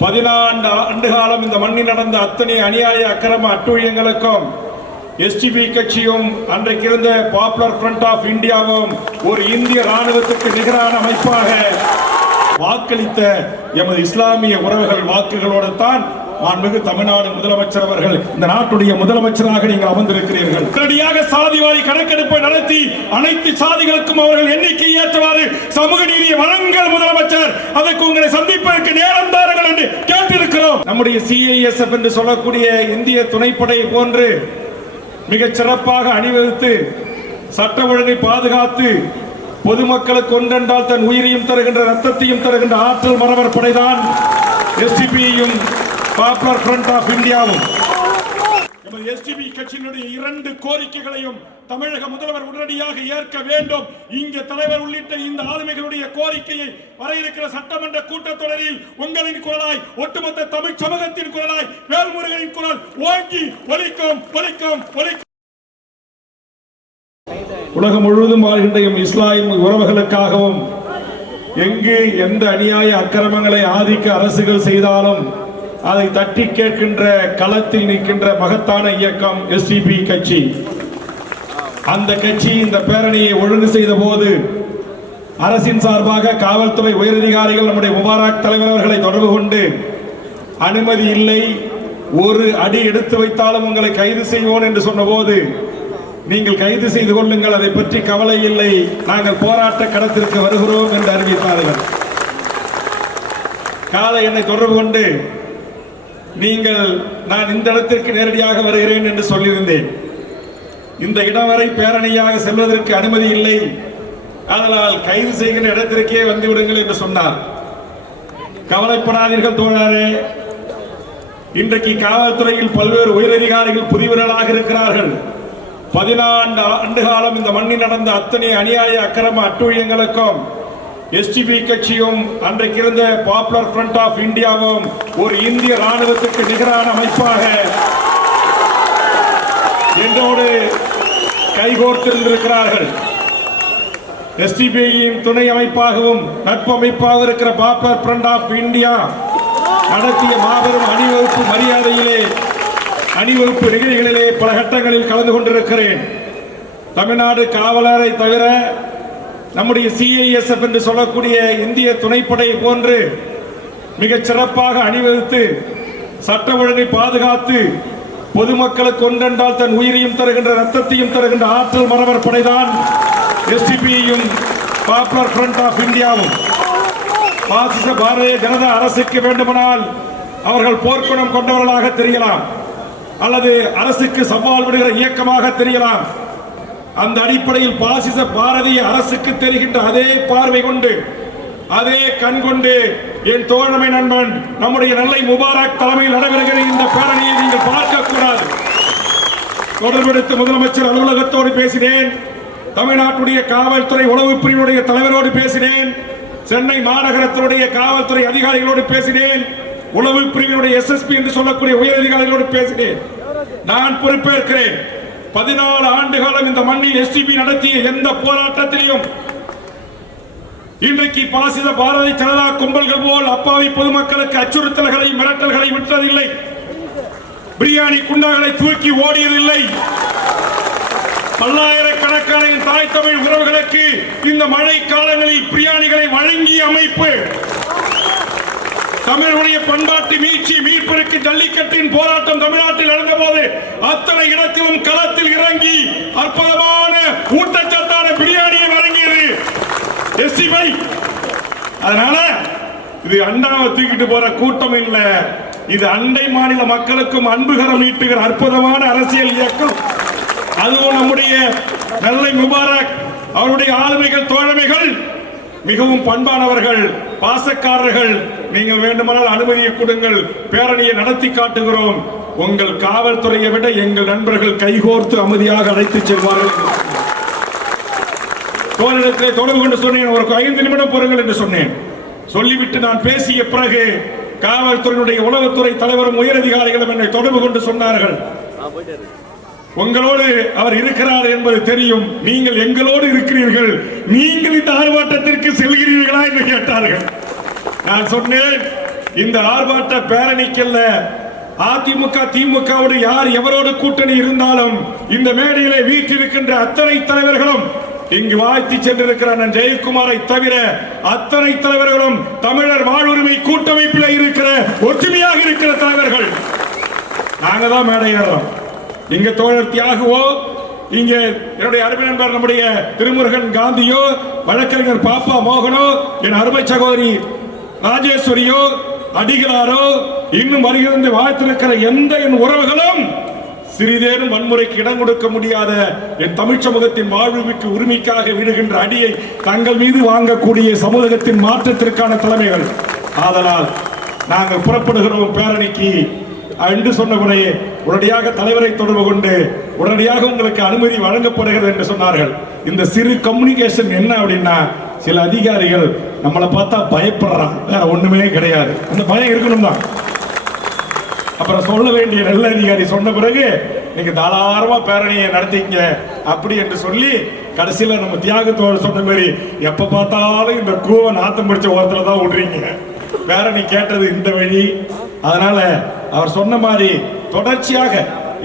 பதினான்கு ஆண்டு காலம் இந்த மண்ணில் நடந்த அத்தனை அநியாய அக்கிரம அட்டுழியங்களுக்கும் எஸ்டிபி கட்சியும் அன்றைக்கு இருந்த பாப்புலர் ஃப்ரண்ட் ஆஃப் இந்தியாவும் ஒரு இந்திய ராணுவத்துக்கு நிகரான அமைப்பாக வாக்களித்த எமது இஸ்லாமிய உறவுகள் வாக்குகளோடு தான் மாண்புமிகு தமிழ்நாடு முதலமைச்சர் அவர்கள் இந்த நாட்டுடைய முதலமைச்சராக நீங்கள் அமர்ந்திருக்கிறீர்கள். உடனடியாக சாதிவாரி கணக்கெடுப்பை நடத்தி அனைத்து சாதிகளுக்கும் அவர்கள் எண்ணிக்கை ஏற்றவாறு சமூக நீதியை வழங்கல் முதலமைச்சர். அதற்கு உங்களை சந்திப்பதற்கு நேரம் தாருங்கள் என்று கேட்டிருக்கிறோம். நம்முடைய சிஐஎஸ்எஃப் என்று சொல்லக்கூடிய இந்திய துணைப்படை போன்று மிகச் சிறப்பாக அணிவகுத்து சட்ட ஒழுங்கை பாதுகாத்து பொதுமக்களுக்கு ஒன்றென்றால் தன் உயிரையும் தருகின்ற ரத்தத்தையும் தருகின்ற ஆற்றல் மரவர் படைதான் எஸ்டிபியும் பாப்புலர் ஃப்ரண்ட் ஆஃப் இந்தியாவும் எஸ்டிபி கட்சியினுடைய இரண்டு கோரிக்கைகளையும் தமிழக முதல்வர் உடனடியாக ஏற்க வேண்டும். இங்கு தலைவர் உள்ளிட்ட இந்த ஆளுமைகளுடைய கோரிக்கையை வர இருக்கிற சட்டமன்ற கூட்டத்தொடரில் உங்களின் குரலாய் ஒட்டுமொத்த தமிழ் சமூகத்தின் குரலாய் வேல்முருகனின் குரல் ஓங்கி ஒலிக்கும் ஒலிக்கும் ஒலிக்கும். உலகம் முழுவதும் வாழ்கின்ற இஸ்லாமிய உறவுகளுக்காகவும் எங்கு எந்த அநியாய அக்கிரமங்களை ஆதிக்க அரசுகள் செய்தாலும் அதை தட்டி கேட்கின்ற களத்தில் நிற்கின்ற மகத்தான இயக்கம் எஸ்டிபி கட்சி. அந்த கட்சி இந்த பேரணியை ஒழுங்கு செய்த போது அரசின் சார்பாக காவல்துறை உயரதிகாரிகள் நம்முடைய முபாராக் தலைவர் அவர்களை தொடர்பு கொண்டு அனுமதி இல்லை ஒரு அடி எடுத்து வைத்தாலும் உங்களை கைது செய்வோம் என்று சொன்னபோது நீங்கள் கைது செய்து கொள்ளுங்கள் அதை பற்றி கவலை இல்லை நாங்கள் போராட்ட கடத்திற்கு வருகிறோம் என்று அறிவித்தார்கள். காலை என்னை தொடர்பு கொண்டு நீங்கள் நான் இந்த இடத்திற்கு நேரடியாக வருகிறேன் என்று சொல்லியிருந்தேன். இந்த இடம் வரை பேரணியாக செல்வதற்கு அனுமதி இல்லை. அதனால் கைது செய்கின்ற இடத்திற்கே வந்து விடுங்கள் என்று சொன்னார். கவலைப்படாதீர்கள் தோழரே. இன்றைக்கு காவல்துறையில் பல்வேறு உயரதிகாரிகள் புதிவர்களாக இருக்கிறார்கள். பதினான்கு ஆண்டு காலம் இந்த மண்ணில் நடந்த அத்தனை அநியாய அக்கிரம அட்டுழியங்களுக்கும் எஸ்டிபி கட்சியும் அன்றைக்கு இருந்த பாப்புலர் ஃப்ரண்ட் ஆஃப் இந்தியாவும் ஒரு இந்திய ராணுவத்துக்கு நிகரான அமைப்பாக என்னோடு கைகோர்த்திருந்திருக்கிறார்கள் எஸ்டிபியின் துணை அமைப்பாகவும் நட்பு அமைப்பாக இருக்கிற பாப்புலர் ஃப்ரண்ட் ஆஃப் இந்தியா நடத்திய மாபெரும் அணிவகுப்பு மரியாதையிலே அணிவகுப்பு நிகழ்ச்சிகளிலே பல கட்டங்களில் கலந்து கொண்டிருக்கிறேன். தமிழ்நாடு காவலரை தவிர நம்முடைய சிஐஎஸ்எஃப் என்று சொல்லக்கூடிய இந்திய துணைப்படை போன்று மிகச் சிறப்பாக அணிவகுத்து சட்ட ஒழுங்கை பாதுகாத்து பொதுமக்களுக்கு ஒன்றென்றால் தன் உயிரையும் தருகின்ற ரத்தத்தையும் தருகின்ற ஆற்றல் மரவர் படைதான் எஸ்டிபியும் பாப்புலர் ஃப்ரண்ட் ஆஃப் இந்தியாவும் பாசிச பாரதிய ஜனதா அரசுக்கு வேண்டுமானால் அவர்கள் போர்க்குணம் கொண்டவர்களாக தெரியலாம். அல்லது அரசுக்கு சவால் விடுகிற இயக்கமாக தெரியலாம். அந்த அடிப்படையில் பாசிச பாரதிய அரசுக்கு தெரிகின்ற அதே பார்வை கொண்டு அதே கண் கொண்டு என் தோழமை நண்பன் நம்முடைய நல்லை முபாரக் தலைமையில் நடைபெறுகிற இந்த பேரணியை நீங்கள் பார்க்கக்கூடாது. தொடர்பெடுத்து முதலமைச்சர் அலுவலகத்தோடு பேசினேன். தமிழ்நாட்டுடைய காவல்துறை உளவு பிரிவுடைய தலைவரோடு பேசினேன். சென்னை மாநகரத்தினுடைய காவல்துறை அதிகாரிகளோடு பேசினேன். உளவு பிரிவினுடைய எஸ்எஸ்பி என்று சொல்லக்கூடிய உயர் அதிகாரிகளோடு பேசினேன். நான் பொறுப்பேற்கிறேன். பதினாலு ஆண்டு காலம் இந்த மண்ணில் எஸ்டிபி நடத்திய எந்த போராட்டத்திலையும் இன்றைக்கு பாசித பாரதிய ஜனதா கும்பல்கள் போல் அப்பாவி பொதுமக்களுக்கு அச்சுறுத்தல்களை மிரட்டல்களை விட்டதில்லை. பிரியாணி குண்டாகளை தூக்கி ஓடியதில்லை. பல்லாயிரக்கணக்கான தாய் தமிழ் உறவுகளுக்கு இந்த மழை காலங்களில் பிரியாணிகளை வழங்கிய அமைப்பு தமிழுடைய பண்பாட்டு மீட்சி மீட்பிற்கு ஜல்லிக்கட்டின் போராட்டம் தமிழ்நாட்டில் நடந்த போது அத்தனை இடத்திலும் களத்தில் இறங்கி அற்புதமான ஊட்டச்சத்தான பிரியாணியை வழங்கியது. எஸ்டிபை அதனால இது அண்டாவை தூக்கிட்டு போற கூட்டம் இல்ல. இது அண்டை மாநில மக்களுக்கும் அன்புகரம் நீட்டுகிற அற்புதமான அரசியல் இயக்கம். அதுவும் நம்முடைய நெல்லை முபாரக் அவருடைய ஆளுமைகள் தோழமைகள் மிகவும் பண்பானவர்கள் பாசக்காரர்கள் நீங்கள் வேண்டுமானால் அனுமதியை கொடுங்கள் பேரணியை நடத்தி காட்டுகிறோம். உங்கள் காவல்துறையை விட எங்கள் நண்பர்கள் கைகோர்த்து அமைதியாக அழைத்து செல்வார்கள். தோழரிடத்திலே தொடர்பு கொண்டு சொன்னேன் ஒரு ஐந்து நிமிடம் பொறுங்கள் என்று சொன்னேன். சொல்லிவிட்டு நான் பேசிய பிறகு காவல்துறையினுடைய உளவுத்துறை தலைவரும் உயரதிகாரிகளும் என்னை தொடர்பு கொண்டு சொன்னார்கள். உங்களோடு அவர் இருக்கிறார் என்பது தெரியும். நீங்கள் எங்களோடு இருக்கிறீர்கள். நீங்கள் இந்த ஆர்ப்பாட்டத்திற்கு செல்கிறீர்களா என்று கேட்டார்கள். நான் சொன்னேன் இந்த ஆர்ப்பாட்ட பேரணிக்கல்ல அதிமுக திமுகவோடு யார் எவரோடு கூட்டணி இருந்தாலும் இந்த மேடையிலே வீட்டிருக்கின்ற அத்தனை தலைவர்களும் இங்கு வாழ்த்தி சென்றிருக்கிற அண்ணன் ஜெயக்குமாரை தவிர அத்தனை தலைவர்களும் தமிழர் வாழ்வுரிமை கூட்டமைப்பில் இருக்கிற ஒற்றுமையாக இருக்கிற தலைவர்கள். நாங்க தான் மேடையேறோம். இங்க தோழர் தியாகுவோ இங்கே என்னுடைய அருமை நண்பர் நம்முடைய திருமுருகன் காந்தியோ வழக்கறிஞர் பாப்பா மோகனோ என் அருமை சகோதரி ராஜேஸ்வரியோ அடிகளாரோ இன்னும் வருகிறது வாழ்த்திருக்கிற எந்த என் உறவுகளும் சிறிதேனும் வன்முறைக்கு இடம் கொடுக்க முடியாத என் தமிழ் சமூகத்தின் வாழ்வுக்கு உரிமைக்காக விடுகின்ற அடியை தங்கள் மீது வாங்கக்கூடிய சமூகத்தின் மாற்றத்திற்கான தலைமைகள். ஆதலால் நாங்கள் புறப்படுகிறோம் பேரணிக்கு. என்று சொன்னபடியே உடனடியாக தலைவரை தொடர்பு கொண்டு உடனடியாக உங்களுக்கு அனுமதி வழங்கப்படுகிறது என்று சொன்னார்கள். இந்த சிறு கம்யூனிகேஷன் என்ன அப்படின்னா சில அதிகாரிகள் நம்மளை பார்த்தா பயப்படுறான் வேற ஒண்ணுமே கிடையாது. அந்த பயம் இருக்கணும் தான் அப்புறம் சொல்ல வேண்டிய நல்ல அதிகாரி சொன்ன பிறகு நீங்க தாராளமா பேரணியை நடத்திங்க அப்படி என்று சொல்லி கடைசியில் நம்ம தியாகத்தோடு சொன்ன மாதிரி எப்ப பார்த்தாலும் இந்த கூவ நாத்தம் பிடிச்ச ஓரத்துல தான் விடுறீங்க பேரணி கேட்டது இந்த வழி. அதனால அவர் சொன்ன மாதிரி தொடர்ச்சியாக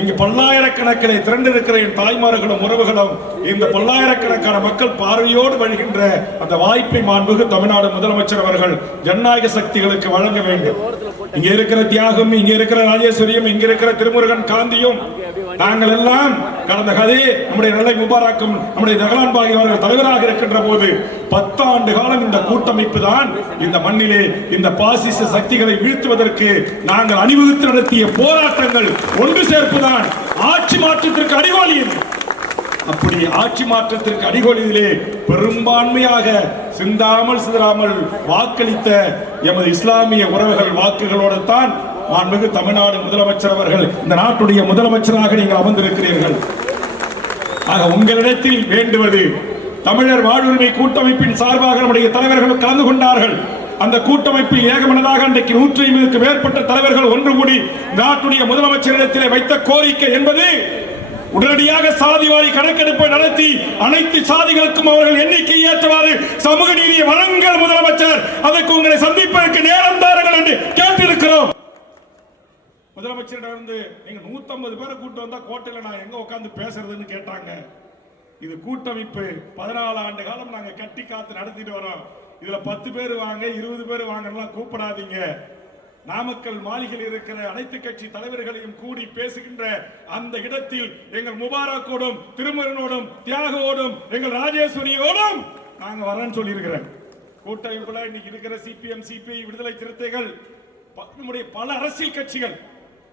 இங்கு பல்லாயிரக்கணக்கில் திரண்டிருக்கிற என் தாய்மார்களும் உறவுகளும் இந்த பல்லாயிரக்கணக்கான மக்கள் பார்வையோடு வருகின்ற அந்த வாய்ப்பை மாண்புகு தமிழ்நாடு முதலமைச்சர் அவர்கள் ஜனநாயக சக்திகளுக்கு வழங்க வேண்டும். இங்க இருக்கிற தியாகம் இங்க இருக்கிற ராஜேஸ்வரியும் இங்க இருக்கிற திருமுருகன் காந்தியும் நாங்கள் எல்லாம் கடந்த கதை நம்முடைய நிலை முபாராக்கும் நம்முடைய ஜகலான் பாகி அவர்கள் தலைவராக இருக்கின்ற போது பத்தாண்டு காலம் இந்த கூட்டமைப்பு தான் இந்த மண்ணிலே இந்த பாசிச சக்திகளை வீழ்த்துவதற்கு நாங்கள் அணிவகுத்து நடத்திய போராட்டங்கள் ஒன்று சேர்ப்புதான். ஆட்சி மாற்றத்திற்கு அடிவாளி அப்படி ஆட்சி மாற்றத்திற்கு அடிகோலியிலே பெரும்பான்மையாக சிந்தாமல் சிதறாமல் வாக்களித்த எமது இஸ்லாமிய உறவுகள் வாக்குகளோடு தான் மாண்புமிகு தமிழ்நாடு முதலமைச்சர் அவர்கள் இந்த நாட்டுடைய முதலமைச்சராக நீங்கள் அமர்ந்திருக்கிறீர்கள். ஆக உங்களிடத்தில் வேண்டுவது தமிழர் வாழ்வுரிமை கூட்டமைப்பின் சார்பாக நம்முடைய தலைவர்கள் கலந்து கொண்டார்கள். அந்த கூட்டமைப்பில் ஏகமனதாக அன்றைக்கு நூற்றி ஐம்பதுக்கு மேற்பட்ட தலைவர்கள் ஒன்று கூடி நாட்டுடைய முதலமைச்சரிடத்திலே வைத்த கோரிக்கை என்பது உடனடியாக சாதிவாரி கணக்கெடுப்பை நடத்தி அனைத்து சாதிகளுக்கும் அவர்கள் எண்ணிக்கை ஏற்றவாறு சமூக நீதியை வழங்கல் முதலமைச்சர். அதற்கு உங்களை சந்திப்பதற்கு நேரம் தாருங்கள் என்று கேட்டிருக்கிறோம். முதலமைச்சரிடம் இருந்து நீங்க 150 பேரை கூட்டு வந்தா கோட்டையில நான் எங்க உட்காந்து பேசுறதுன்னு கேட்டாங்க. இது கூட்டமைப்பு. பதினாலு ஆண்டு காலம் நாங்க கட்டி காத்து நடத்திட்டு வரோம். இதுல பத்து பேர் வாங்க இருபது பேர் வாங்கலாம் கூப்பிடாதீங்க. நாமக்கல் மாளிகையில் இருக்கிற அனைத்து கட்சி தலைவர்களையும் கூடி பேசுகின்ற அந்த இடத்தில் எங்கள் முபாரக்கோடும் திருமரனோடும் தியாகோடும் எங்கள் ராஜேஸ்வரியோடும் நாங்க வரேன்னு சொல்லியிருக்கிறேன். கூட்டமைப்புல இன்னைக்கு இருக்கிற சிபிஎம் சிபிஐ விடுதலை சிறுத்தைகள் நம்முடைய பல அரசியல் கட்சிகள்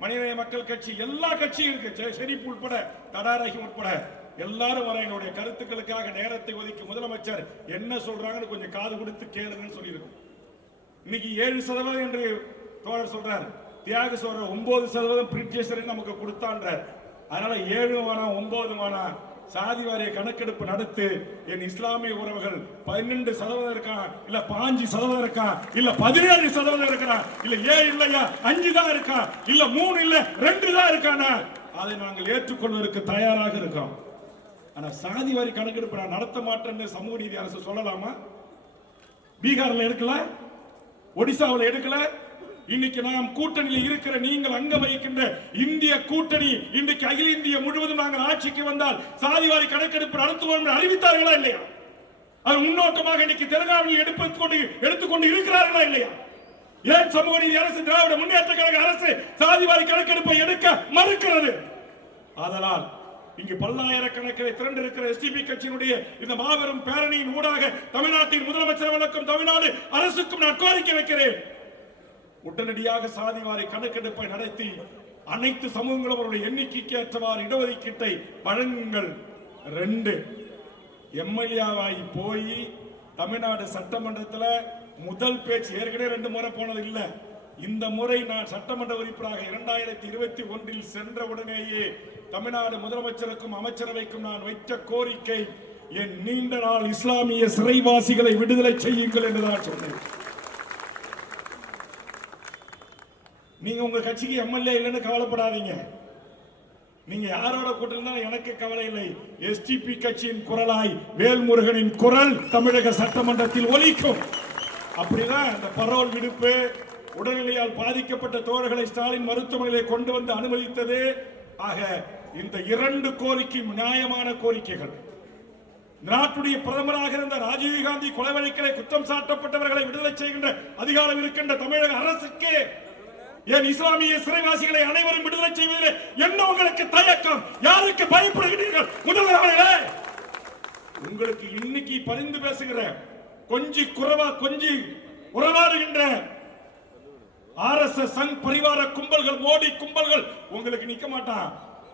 மனிதநேய மக்கள் கட்சி எல்லா கட்சியும் இருக்கு. செரிப்பு உட்பட தடாரகி உட்பட. எல்லாரும் வர எங்களுடைய கருத்துக்களுக்காக நேரத்தை ஒதுக்கி முதலமைச்சர் என்ன சொல்றாங்கன்னு கொஞ்சம் காது கொடுத்து கேளுங்கன்னு சொல்லியிருக்கோம். இன்னைக்கு ஏழு சதவீதம் என்று தோழர் சொல்றார். தியாக சொல்ற ஒன்பது சதவீதம் பிரிட்டிஷர் நமக்கு கொடுத்தான்றார். அதனால ஏழு வேணாம் ஒன்பது வேணாம் சாதி வாரிய கணக்கெடுப்பு நடத்து என் இஸ்லாமிய உறவுகள் பன்னெண்டு சதவீதம் இருக்கா? இல்ல பாஞ்சு சதவீதம் இருக்கா? இல்ல பதினேழு சதவீதம் இருக்கா? இல்ல ஏன் இல்லையா? அஞ்சு தான் இருக்கா? இல்ல மூணு இல்ல ரெண்டு தான் இருக்கானா? அதை நாங்கள் ஏற்றுக்கொள்வதற்கு தயாராக இருக்கோம். ஆனா சாதி வாரி கணக்கெடுப்பு நான் நடத்த மாட்டேன்னு சமூக நீதி அரசு சொல்லலாமா? பீகார்ல எடுக்கல? ஒடிசாவில் எடுக்கல? இன்னைக்கு நாம் கூட்டணியில் இருக்கிற நீங்கள் அங்க வகிக்கின்ற இந்திய கூட்டணி இன்றைக்கு அகில இந்திய முழுவதும் நாங்கள் ஆட்சிக்கு வந்தால் சாதிவாரி கணக்கெடுப்பு நடத்துவோம் என்று அறிவித்தார்களா இல்லையா? அது முன்னோட்டமாக இன்னைக்கு தெலுங்கானாவில் எடுத்துக்கொண்டு எடுத்துக்கொண்டு இருக்கிறார்களா இல்லையா? ஏன் சமூக நீதி அரசு திராவிட முன்னேற்ற கழக அரசு சாதிவாரி கணக்கெடுப்பை எடுக்க மறுக்கிறது? ஆதலால் இங்கு பல்லாயிரக்கணக்கில் திரண்டிருக்கிற எஸ்டிபி கட்சியினுடைய இந்த மாபெரும் பேரணியின் ஊடாக தமிழ்நாட்டின் முதலமைச்சர் வழக்கம் தமிழ்நாடு அரசுக்கும் நான் கோரிக்கை வைக்கிறேன். உடனடியாக சாதிவாரி கணக்கெடுப்பை நடத்தி அனைத்து சமூகங்களும் அவருடைய எண்ணிக்கைக்கு ஏற்றவாறு இடஒதுக்கீட்டை வழங்குங்கள். ரெண்டு எம்எல்ஏவாகி போய் தமிழ்நாடு சட்டமன்றத்தில் முதல் பேச்சு ஏற்கனவே ரெண்டு முறை போனது இல்லை. இந்த முறை நான் சட்டமன்ற உறுப்பினராக இரண்டாயிரத்தி இருபத்தி ஒன்றில் சென்ற உடனேயே தமிழ்நாடு முதலமைச்சருக்கும் அமைச்சரவைக்கும் நான் வைத்த கோரிக்கை என் நீண்ட நாள் இஸ்லாமிய சிறைவாசிகளை விடுதலை செய்யுங்கள் என்று நான் சொன்னேன். நீங்க உங்க கட்சிக்கு எம்எல்ஏ இல்லைன்னு கவலைப்படாதீங்க. நீங்க யாரோட கூட்டிருந்தாலும் எனக்கு கவலை இல்லை. எஸ்டிபி கட்சியின் குரலாய் வேல்முருகனின் குரல் தமிழக சட்டமன்றத்தில் ஒலிக்கும். அப்படிதான் இந்த பரோல் விடுப்பு உடல்நிலையால் பாதிக்கப்பட்ட தோழர்களை ஸ்டாலின் மருத்துவமனையிலே கொண்டு வந்து அனுமதித்தது. ஆக இந்த இரண்டு கோரிக்கையும் நியாயமான கோரிக்கைகள். நாட்டுடைய பிரதமராக இருந்த ராஜீவ்காந்தி கொலை வழக்கிலே குற்றம் சாட்டப்பட்டவர்களை விடுதலை செய்கின்ற அதிகாரம் இருக்கின்ற தமிழக அரசுக்கு ஏன் இஸ்லாமிய சிறைவாசிகளை அனைவரும் விடுதலை செய்வதில் என்ன உங்களுக்கு தயக்கம்? யாருக்கு பயப்படுகிறீர்கள்? முதல்வர் உங்களுக்கு இன்னைக்கு பரிந்து பேசுகிற கொஞ்சி குறவா கொஞ்சி உறவாடுகின்ற ஆர்எஸ்எஸ் சங் பரிவார கும்பல்கள் மோடி கும்பல்கள் உங்களுக்கு நிக்க மாட்டான்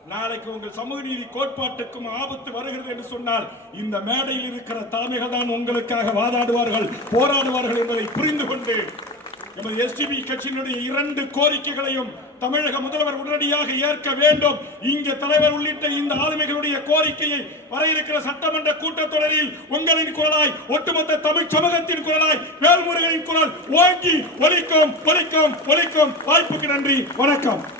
நாளைக்கு உங்கள் சமூக நீதி கோட்பாட்டுக்கும் ஆபத்து வருகிறது என்று சொன்னால் இந்த மேடையில் இருக்கிற தலைமைகள் தான் உங்களுக்காக வாதாடுவார்கள் போராடுவார்கள் என்பதை புரிந்து கொண்டு எமது எஸ்டிபி கட்சியினுடைய இரண்டு கோரிக்கைகளையும் தமிழக முதல்வர் உடனடியாக ஏற்க வேண்டும். இங்க தலைவர் உள்ளிட்ட இந்த ஆளுமைகளுடைய கோரிக்கையை வர இருக்கிற சட்டமன்ற கூட்டத்தொடரில் உங்களின் குரலாய் ஒட்டுமொத்த தமிழ் சமூகத்தின் குரலாய் வேல்முருகனின் குரல் ஓங்கி ஒலிக்கும் ஒலிக்கும் ஒலிக்கும். வாய்ப்புக்கு நன்றி. வணக்கம்.